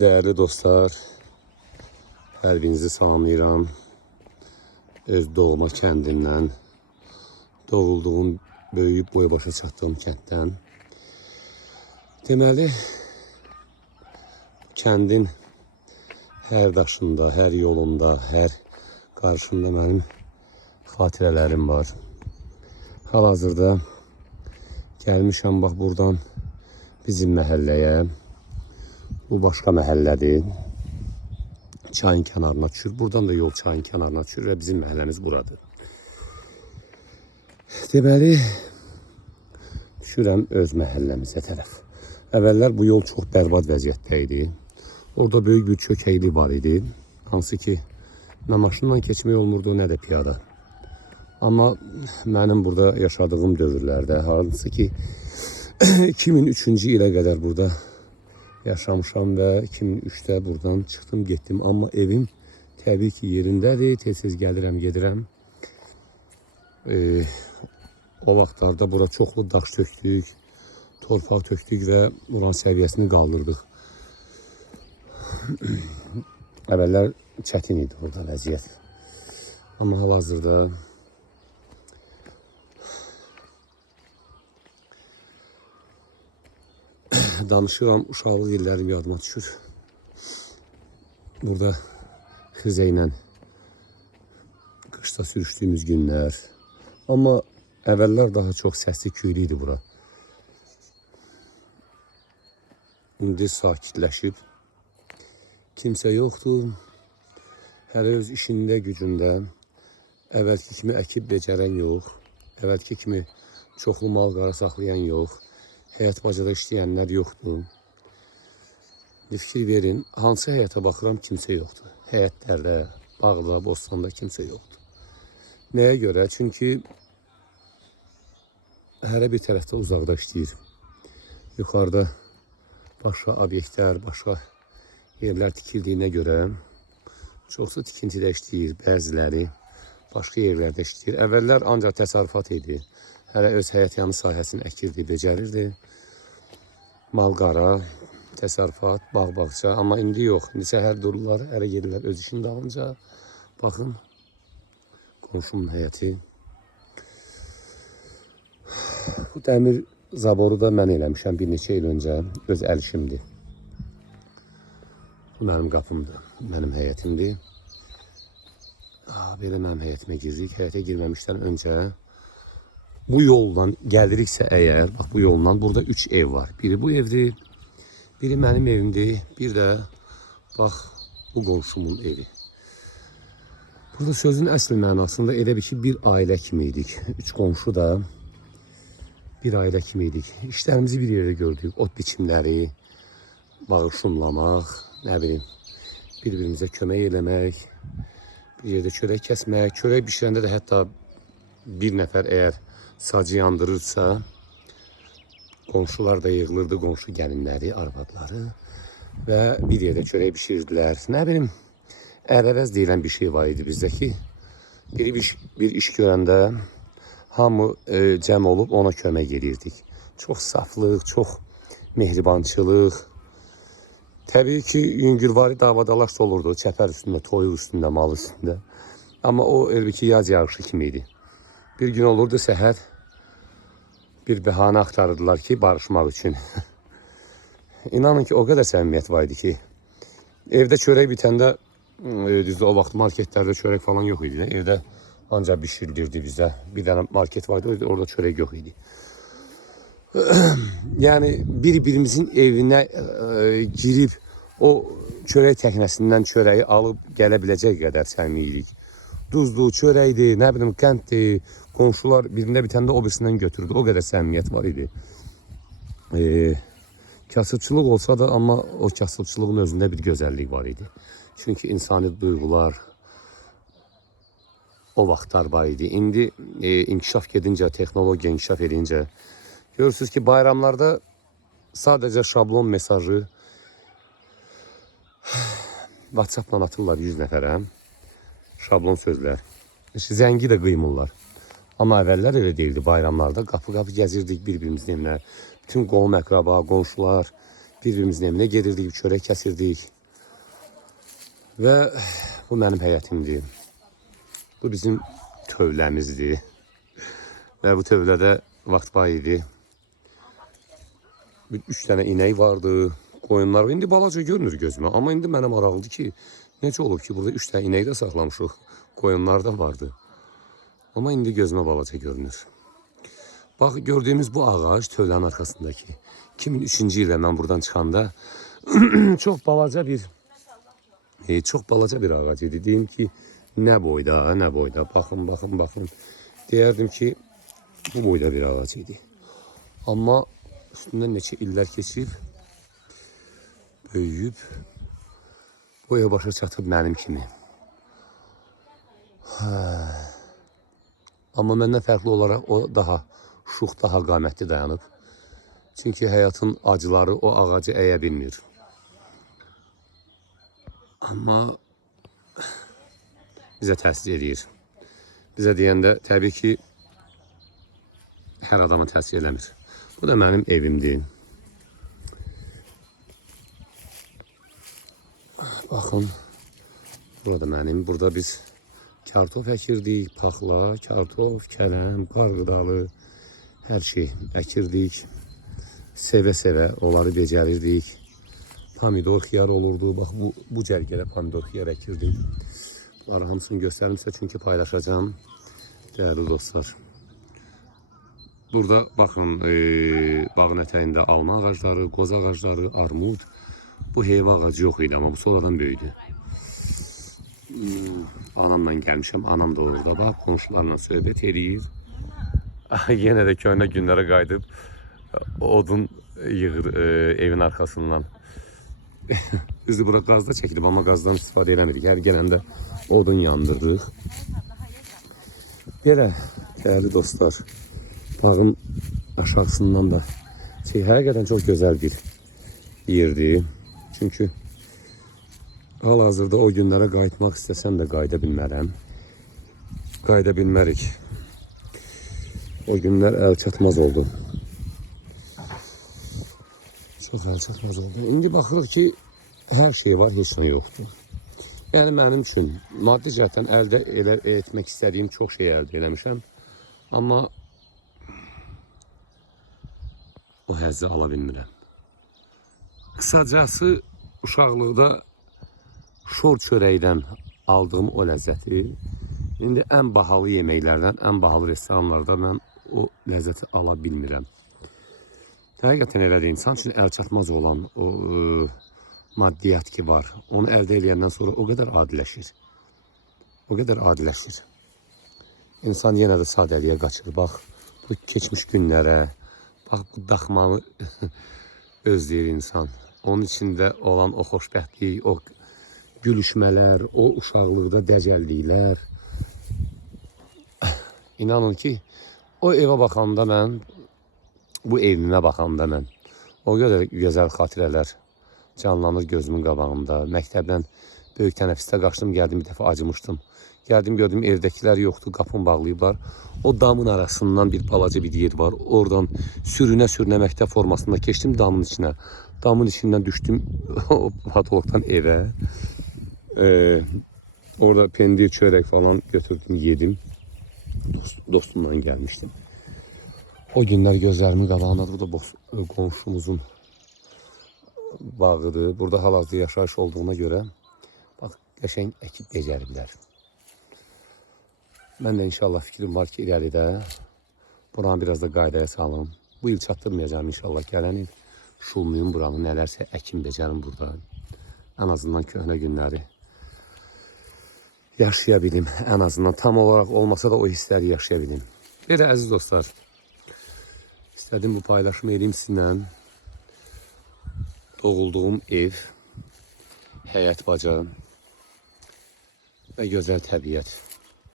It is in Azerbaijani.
Değerli dostlar, hər birinizi salamlayıram. Öz doğma kəndimdən, doğulduğum, böyüyüb boya başa çatdığım kənddən. Deməli, kəndin hər daşında, hər yolunda, hər qarşımda mənim xatirələrim var. Hal-hazırda gəlmişəm bax buradan bizim məhəlləyə. Bu başqa məhəllədir. Çayın kənarına düşür. Buradan da yol çayın kənarına düşür və bizim məhəlləmiz buradır. Deməli, düşürəm öz məhəlləmizə tərəf. Əvvəllər bu yol çox bərbad vəziyyətdə idi. Orada böyük bir çökəklik var idi. Hansı ki, nə maşınla keçmək olmurdu, nə də piyada. Amma mənim burada yaşadığım dövrlərdə, hansı ki, 2003-cü ilə qədər burada yaşamışam və 2003-də buradan çıxdım, getdim. Amma evim təbii ki yerindədir. Tez-tez gəlirəm, gedirəm. O vaxtlarda bura çoxlu daş tökdük, torpaq tökdük və buranın səviyyəsini qaldırdıq. Əvvəllər çətin idi orada vəziyyət. Amma hal-hazırda danışıram, uşaqlıq illərim yadıma düşür. Burada xizə ilə qışda sürüşdüyümüz günlər. Amma əvvəllər daha çox səsli, küylü idi bura. İndi sakitləşib. Kimsə yoxdur. Hələ öz işində, gücündə. Əvvəlki kimi əkib becərən yox. Əvvəlki kimi çoxlu mal qara saxlayan yox. Həyat bacada işləyənlər yoxdur. Fikir verin, hansı həyata baxıram, kimsə yoxdur. Həyətlərdə, bağda, bostanda kimsə yoxdur. Nəyə görə? Çünki hərə bir tərəfdə uzaqda işləyir. Yuxarıda başqa obyektlər, başqa yerlər tikildiyinə görə çoxsu tikintidə işləyir, bəziləri başqa yerlərdə işləyir. Əvvəllər ancaq təsərrüfat idi. Hələ öz həyətyanı sahəsini əkirdi, becərirdi. Mal-qara, təsərrüfat, bağ-bağça. Amma indi yox. İndi səhər dururlar, ərə gelirlər öz işinin dalınca. Baxın, qonşumun həyəti. Bu dəmir zaboru da mən eləmişəm bir neçə il öncə. Öz əl işimdir. Bu mənim qapımdır, mənim həyətimdir. Belə mənim həyətimə girdik. Həyətə girməmişdən öncə bu yoldan gəliriksə əgər, bax bu yoldan burada 3 ev var. Biri bu evdir, biri mənim evimdir, bir də bax bu qonşumun evi. Burada sözün əsl mənasında elə bir ki, bir ailə kimi idik. 3 qonşu da bir ailə kimi idik. İşlərimizi bir yerdə gördük. Ot biçimləri, bağı şumlamaq, nə bilim, bir-birimizə kömək eləmək, bir yerdə çörək kəsmək. Çörək bişirəndə də hətta bir nəfər əgər sacı yandırırsa, qonşular da yığılırdı, qonşu gəlinləri, arvadları və bir yerdə çörək bişirirdilər. Nə bilim, ərəvəz deyilən bir şey var idi bizdə ki, bir iş görəndə hamı cəm olub ona kömək edirdik. Çox saflıq, çox mehribançılıq. Təbii ki, yüngülvari davadalaş olurdu, çəpər üstündə, toyuq üstündə, mal üstündə. Amma o elə ki, yaz yağışı kimi idi. Bir gün olurdu səhər, bir bəhanə axtarırdılar ki, barışmaq üçün. İnanın ki, o qədər səmimiyyət var idi ki, evdə çörək bitəndə, düzdür, o vaxt marketlərdə çörək falan yox idi. Evdə ancaq bişirilirdi bizdə. Bir dənə market vardı, orada çörək yox idi. Yəni, bir-birimizin evinə girib, o çörək təknəsindən çörəyi alıb gələ biləcək qədər səmimi idik. Duzlu, çörəkdir, nə bilim, qənddir, qonşular birində bitəndə o birisindən götürdü. O qədər səmimiyyət var idi. Kasıbçılıq olsa da, amma o kasıbçılığın özündə bir gözəllik var idi. Çünki insani duyğular o vaxtlar var idi. İndi inkişaf gedincə, texnologiya inkişaf edincə, görürsünüz ki, bayramlarda sadəcə şablon mesajı WhatsApp-la atırlar 100 nəfərə. Şablon sözlər. Zəngi də qıymırlar. Amma əvvəllər elə deyildi. Bayramlarda qapı-qapı gəzirdik bir-birimizin evinə. Bütün qohum əqraba, qonşular Bir-birimizin evinə gedirdik, çörək kəsirdik. Və bu mənim həyətimdir. Bu bizim tövləmizdir. Və bu tövlədə vaxt var idi. 3 dənə inək vardı, qoyunlar. İndi balaca görünür gözümə. Amma indi mənə maraqlıdır ki, necə olub ki, burada 3 dənə inək də saxlamışıq. Qoyunlar da vardı. Amma indi gözümə balaca görünür. Bax, gördüyümüz bu ağac tövlənin arxasındakı. 2003-cü ildə mən buradan çıxanda çox balaca bir ağac idi. Deyim ki, nə boyda, nə boyda. Baxın, baxın, baxın. Deyərdim ki, bu boyda bir ağac idi. Amma üstündən neçə illər keçib, böyüyüb, boya başa çatıb mənim kimi. Amma məndən fərqli olaraq o daha şux, daha qamətli dayanıb. Çünki həyatın acıları o ağacı əyə bilmir. Amma bizə təsir edir. Bizə deyəndə təbii ki, hər adama təsir eləmir. Bu da mənim evimdir. Baxın, burada mənim, burada biz kartof əkirdik, paxla, kartof, kələm, qarğıdalı, hər şey əkirdik. Sevə-sevə onları becərirdik. Pomidor, xiyar olurdu. Bax, bu cərgədə pomidor, xiyar əkirdik. Bunları hamısını göstərim sizə, çünki paylaşacağım. Dəyərli dostlar. Burada, baxın, bağın ətəyində alma ağacları, qoz ağacları, armud. Bu heyva ağacı yox idi, amma bu sonradan böyüdü. Anamla gəlmişəm, anam da orada. Bax, qonşularla söhbət edir. Yenə də köhnə günlərə qayıdıb odun yığır evin arxasından. Düzdür, bura qazda çəkilib, amma qazdan istifadə eləmirik. Hər gələndə odun yandırdıq. Belə, dəyərli dostlar, bağın aşağısından da həqiqətən çox gözəl bir yerdir. Çünki hal-hazırda o günlərə qayıtmaq istəsəm də qayıda bilmərəm. Qayıda bilmərik. O günlər əlçatmaz oldu. Çox əlçatmaz oldu. İndi baxırıq ki, hər şey var, heç nə yoxdur. Yəni, mənim üçün maddi cəhətdən əldə etmək istədiyim çox şey əldə eləmişəm. Amma o həzzi ala bilmirəm. Qısacası, uşaqlıqda şor çörəkdən aldığım o ləzzəti, indi ən bahalı yeməklərdən, ən bahalı restoranlarda mən o ləzzəti ala bilmirəm. Həqiqətən elədir, insan üçün əlçatmaz olan o maddiyyat ki var, onu əldə eləyəndən sonra o qədər adiləşir. O qədər adiləşir. İnsan yenə də sadəliyə qaçır. Bax, bu keçmiş günlərə, bax, bu daxmanı özləyir insan. Onun içində olan o xoşbəxtlik, o gülüşmələr, o uşaqlıqda dəcəlliklər. İnanın ki, o evə baxanda mən, bu evimə baxanda mən, o qədər gözəl xatirələr canlanır gözümün qabağında. Məktəbdən böyük tənəffüsdə qaçdım, gəldim bir dəfə acımışdım. Gəldim, gördüm evdəkilər yoxdur, qapını bağlayıblar. O damın arasından bir balaca bir yer var. Oradan sürünə-sürünə məktəb formasında keçdim damın içinə. Damın içindən düşdüm o patologdan evə. Orada pendir, çörək falan götürdüm, yedim. Dostumla gəlmişdim. O günlər gözlərimin qabağındadır. Bu da qonşumuzun bağıdır. Burada hal-hazırda yaşayış olduğuna görə bax, qəşəng əkib becəriblər. Mən də inşallah fikrim var ki, irəlidə buranı biraz da qaydaya salım. Bu il çatdırmayacağım inşallah. Gələn il şulmayım buranı, nələrsə əkim becərim burada. Ən azından köhnə günləri yaşaya bilim. Ən azından tam olaraq olmasa da o hissləri yaşaya bilim. Belə əziz dostlar, istədim bu paylaşımı edeyim sizinlə. Doğulduğum ev, həyət baca və gözəl təbiət.